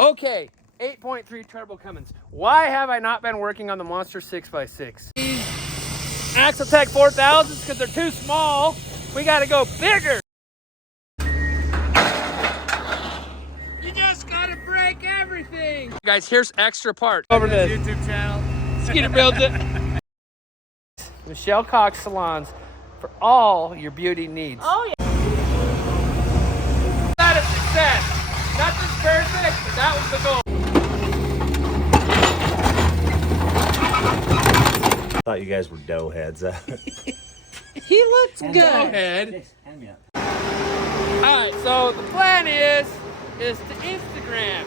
Okay, 8.3 turbo Cummins. Why have I not been working on the Monster 6x6? Axle Tech 4000s because they're too small. We got to go bigger. You just got to break everything. Guys, here's extra parts. Over this YouTube channel. Skeeter builds it. Michelle Cox Salons for all your beauty needs. Oh yeah. That is success. Nothing's perfect, but that was the goal. I thought you guys were dough heads. He looks good. Go ahead. All right, so the plan is to Instagram.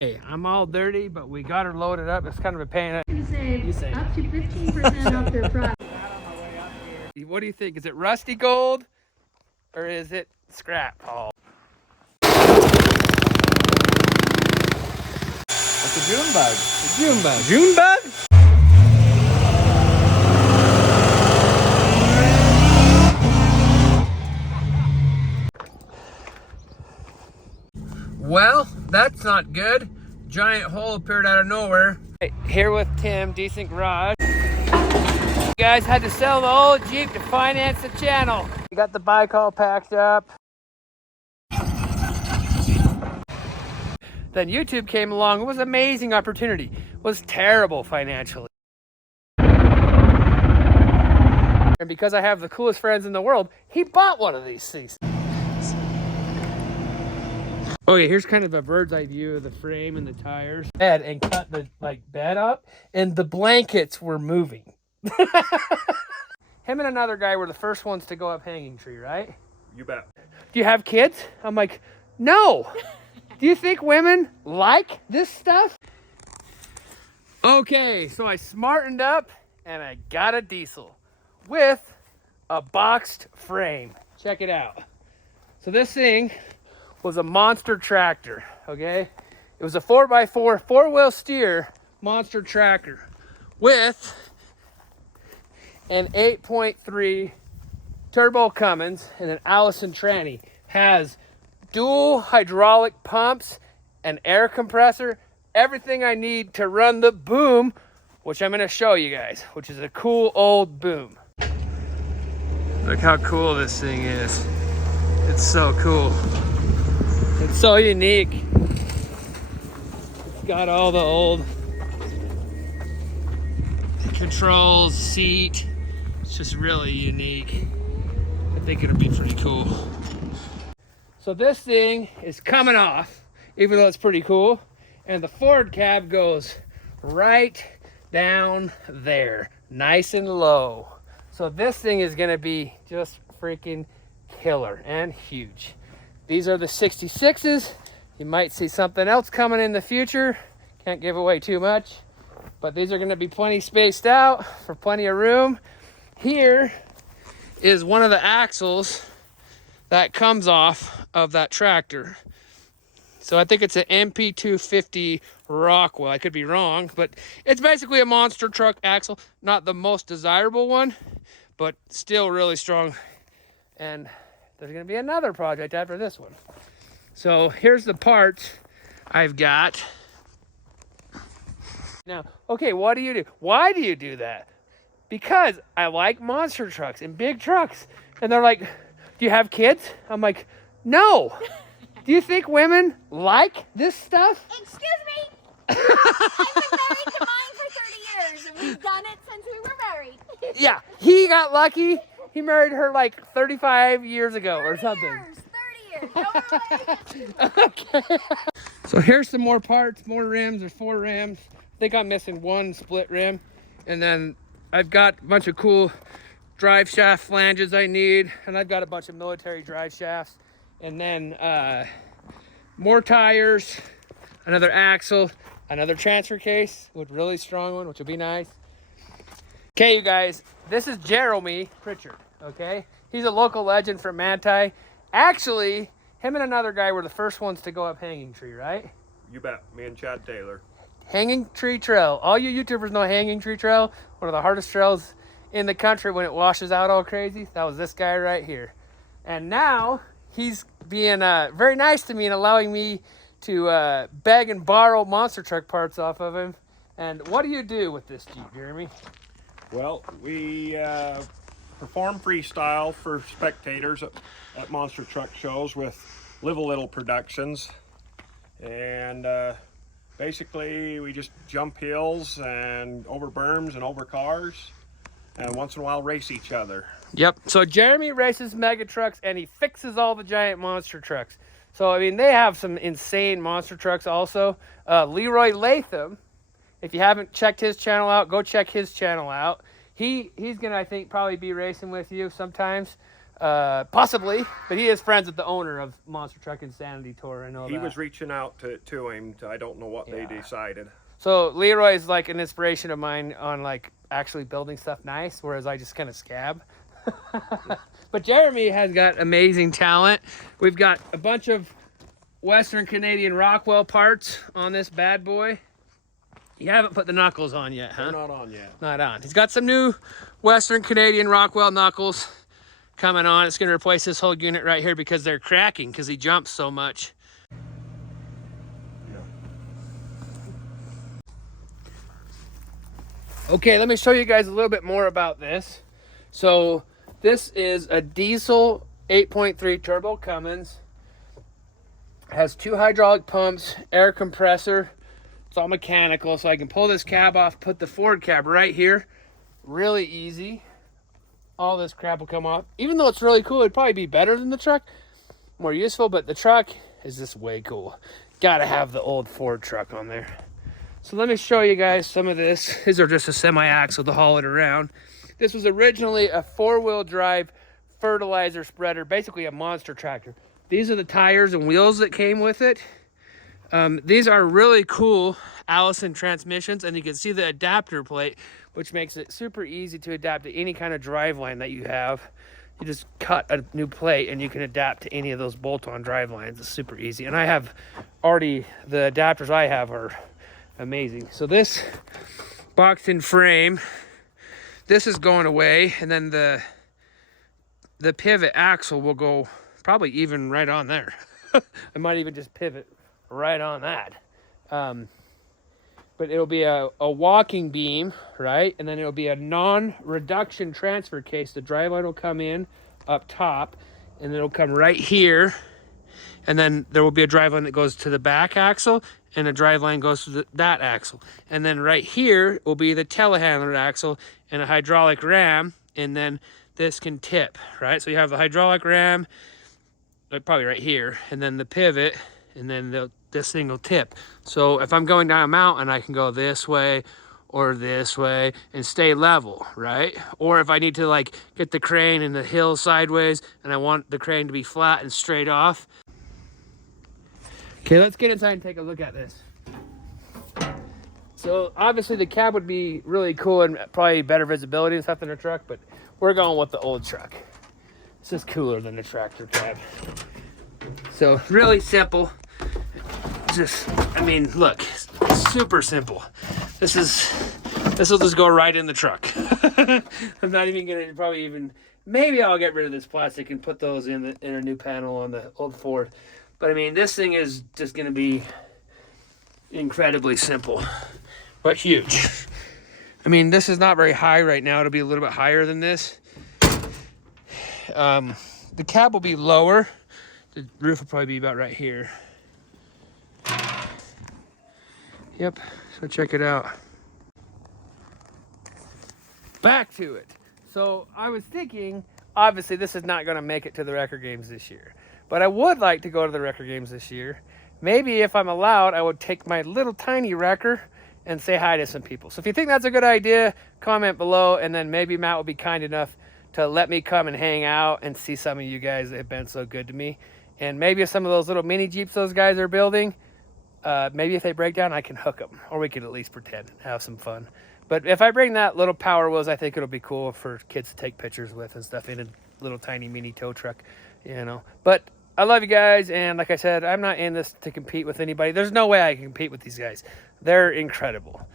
Hey, I'm all dirty, but we got her loaded up. It's kind of a pain. You save up to 15% off their product. What do you think? Is it rusty gold or is it scrap, Paul? That's a June bug. A June bug. June bug? Well, that's not good. Giant hole appeared out of nowhere. Right, here with Tim, Decent Garage. You guys had to sell the old Jeep to finance the channel. We got the bike all packed up. Then YouTube came along. It was an amazing opportunity. It was terrible financially. And because I have the coolest friends in the world, he bought one of these things. Okay, here's kind of a bird's eye view of the frame and the tires. Bed and cut the bed up, and the blankets were moving. Him and another guy were the first ones to go up Hanging Tree, right? You bet. Do you have kids? I'm like, no. Do you think women like this stuff? Okay, so I smartened up and I got a diesel with a boxed frame. Check it out. So this thing was a MonsterTractor, okay? It was a 4x4 four-wheel steer MonsterTractor with an 8.3 turbo Cummins and an Allison Tranny. Has dual hydraulic pumps, an air compressor, everything I need to run the boom, which I'm going to show you guys, which is a cool old boom. Look how cool this thing is. It's so cool. It's so unique. It's got all the old controls, seat. It's just really unique. I think it'll be pretty cool. So this thing is coming off, even though it's pretty cool. And the Ford cab goes right down there, nice and low. So this thing is gonna be just freaking killer and huge. These are the 66s. You might see something else coming in the future. Can't give away too much, but these are gonna be plenty spaced out for plenty of room. Here is one of the axles that comes off of that tractor. So I think it's an MP250 Rockwell. I could be wrong, but it's basically a monster truck axle. Not the most desirable one, but still really strong. And there's gonna be another project after this one. So here's the parts I've got. Now, okay, what do you do? Why do you do that? Because I like monster trucks and big trucks. And they're like, do you have kids? I'm like, no. Do you think women like this stuff? Excuse me. I've been married to mine for 30 years, and we've done it since we were married. Yeah, he got lucky. He married her like 35 years ago or something. 30 years. Okay. So here's some more parts, more rims. There's 4 rims. I think I'm missing 1 split rim. And then I've got a bunch of cool drive shaft flanges I need. And I've got a bunch of military drive shafts. And then more tires, another axle, another transfer case with really strong one, which will be nice. Okay, you guys, this is Jeremy Pritchard, okay? He's a local legend from Manti. Actually, him and another guy were the first ones to go up Hanging Tree, right? You bet. Me and Chad Taylor. Hanging Tree Trail. All you YouTubers know Hanging Tree Trail, one of the hardest trails in the country when it washes out all crazy? That was this guy right here. And now he's being very nice to me and allowing me to beg and borrow monster truck parts off of him. And what do you do with this Jeep, Jeremy? Well, we perform freestyle for spectators at monster truck shows with Live a Little Productions. And basically we just jump hills and over berms and over cars, and once in a while race each other. Yep. So Jeremy races mega trucks and he fixes all the giant monster trucks. So I mean, they have some insane monster trucks also. Leroy Latham, if you haven't checked his channel out, go check his channel out. He's gonna, I think, probably be racing with you sometimes, possibly. But he is friends with the owner of Monster Truck Insanity Tour. I know He that. was reaching out to him. I don't know what they decided. So Leroy is like an inspiration of mine on like actually building stuff nice, whereas I just kind of scab. But Jeremy has got amazing talent. We've got a bunch of Western Canadian Rockwell parts on this bad boy. You haven't put the knuckles on yet, huh? They're not on yet. Not on. He's got some new Western Canadian Rockwell knuckles coming on. It's going to replace this whole unit right here because they're cracking because he jumps so much. Okay, let me show you guys a little bit more about this. So this is a diesel 8.3 turbo Cummins. Has 2 hydraulic pumps, air compressor. It's all mechanical, so I can pull this cab off, put the Ford cab right here. Really easy. All this crap will come off. Even though it's really cool, it'd probably be better than the truck. More useful, but the truck is just way cool. Gotta have the old Ford truck on there. So let me show you guys some of this. These are just a semi-axle to haul it around. This was originally a 4-wheel drive fertilizer spreader, basically a monster tractor. These are the tires and wheels that came with it. These are really cool Allison transmissions, and you can see the adapter plate, which makes it super easy to adapt to any kind of driveline that you have. You just cut a new plate and you can adapt to any of those bolt-on drivelines. It's super easy. And I have already, the adapters I have are amazing. So this boxed-in frame, this is going away, and then the pivot axle will go probably even right on there. I might even just pivot right on that. But it'll be a walking beam, right? And then it'll be a non-reduction transfer case. The driveline will come in up top, and it'll come right here. And then there will be a driveline that goes to the back axle, and a driveline goes to that axle. And then right here will be the telehandler axle and a hydraulic ram, and then this can tip, right? So you have the hydraulic ram, probably right here, and then the pivot, and then this thing will tip. So if I'm going down a mountain, I can go this way or this way and stay level, right? Or if I need to like get the crane in the hill sideways and I want the crane to be flat and straight off. Okay, let's get inside and take a look at this. So obviously the cab would be really cool and probably better visibility and stuff than a truck, but we're going with the old truck. This is cooler than the tractor cab. So really simple. Just, I mean, look, super simple. This will just go right in the truck. I'm not even gonna probably even, maybe I'll get rid of this plastic and put those in a new panel on the old Ford. But I mean, this thing is just gonna be incredibly simple, but huge. I mean, this is not very high right now. It'll be a little bit higher than this. The cab will be lower. The roof will probably be about right here. Yep, so check it out. Back to it. So I was thinking, obviously this is not gonna make it to the record games this year, but I would like to go to the record games this year. Maybe if I'm allowed, I would take my little tiny wrecker and say hi to some people. So if you think that's a good idea, comment below, and then maybe Matt will be kind enough to let me come and hang out and see some of you guys that have been so good to me. And maybe some of those little mini Jeeps those guys are building, maybe if they break down, I can hook them, or we could at least pretend and have some fun. But if I bring that little Power Wheels, I think it'll be cool for kids to take pictures with and stuff in a little tiny mini tow truck, you know. But I love you guys, and like I said, I'm not in this to compete with anybody. There's no way I can compete with these guys. They're incredible.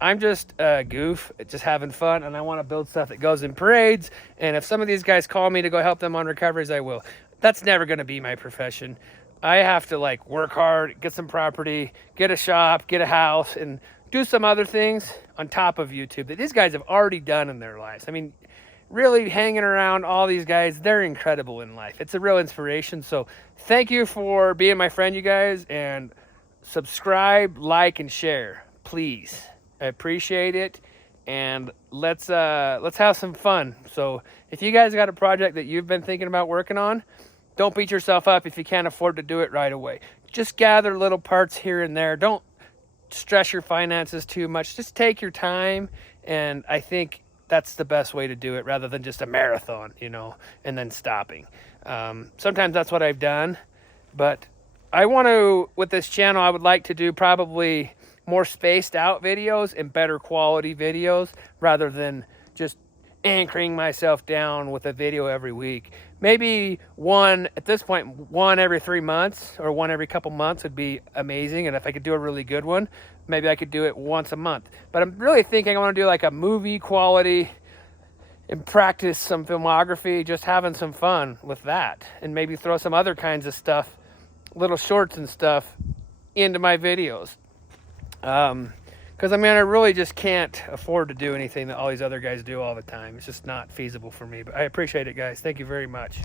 I'm just a goof, just having fun, and I want to build stuff that goes in parades. And if some of these guys call me to go help them on recoveries, I will. That's never going to be my profession. I have to like work hard, get some property, get a shop, get a house, and do some other things on top of YouTube that these guys have already done in their lives. I mean, really hanging around all these guys, they're incredible in life. It's a real inspiration. So thank you for being my friend, you guys, and subscribe, like, and share, please. I appreciate it, and let's have some fun. So if you guys got a project that you've been thinking about working on, don't beat yourself up if you can't afford to do it right away. Just gather little parts here and there. Don't stress your finances too much. Just take your time, and I think that's the best way to do it, rather than just a marathon, you know, and then stopping. Sometimes that's what I've done, but I want to, with this channel, I would like to do probably more spaced out videos and better quality videos, rather than just anchoring myself down with a video every week. Maybe one, at this point, one every 3 months or one every couple months would be amazing. And if I could do a really good one, maybe I could do it once a month. But I'm really thinking I want to do like a movie quality and practice some filmography, just having some fun with that, and maybe throw some other kinds of stuff, little shorts and stuff, into my videos. Because I mean, I really just can't afford to do anything that all these other guys do all the time. It's just not feasible for me. But I appreciate it, guys. Thank you very much.